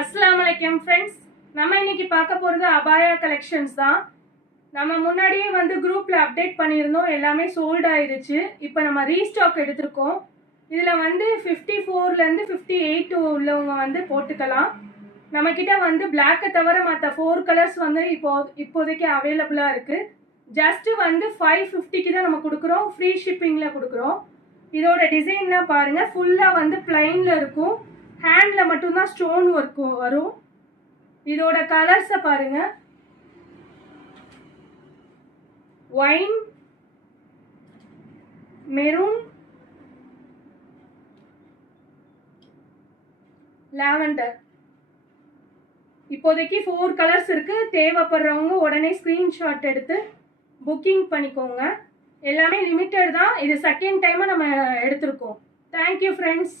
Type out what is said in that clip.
अस्सलामुअलैकुम फ्रेंड्स நம்ம இன்னைக்கு பார்க்க போறது அபாயா கலெக்ஷன்ஸ் தான். நம்ம முன்னாடியே வந்து குரூப்ல அப்டேட் பண்ணியிருந்தோம், எல்லாமே சோல்ட் ஆயிருச்சு. இப்போ நம்ம ரீஸ்டாக் எடுத்திருக்கோம். இதுல வந்து 54 ல இருந்து 58 உள்ளவங்க வந்து போட்டுக்கலாம். நம்ம கிட்ட வந்து Black தவிர மற்ற 4 கலர்ஸ் வந்து இப்போதைக்கு அவைலபிளா இருக்கு. ஜஸ்ட் வந்து 550க்கு தான் நம்ம கொடுக்குறோம், ஃப்ரீ ஷிப்பிங்ல கொடுக்குறோம். இதோட டிசைன்லாம் பாருங்க, ஃபுல்லா வந்து பிளைன்ல இருக்கும், ஹேண்ட்ல மட்டும்தான் ஸ்டோன் ஒர்க் வரும். இதோட கலர்ஸை பாருங்க, ஒயின், மெரூன், லாவெண்டர். இப்போதைக்கு 4 கலர்ஸ் இருக்கு. தேவைப்படுறவங்க உடனே ஸ்கிரீன்ஷாட் எடுத்து புக்கிங் பண்ணிக்கோங்க. எல்லாமே லிமிட்டட் தான். இது செகண்ட் டைமா நம்ம எடுத்திருக்கோம். Thank you friends.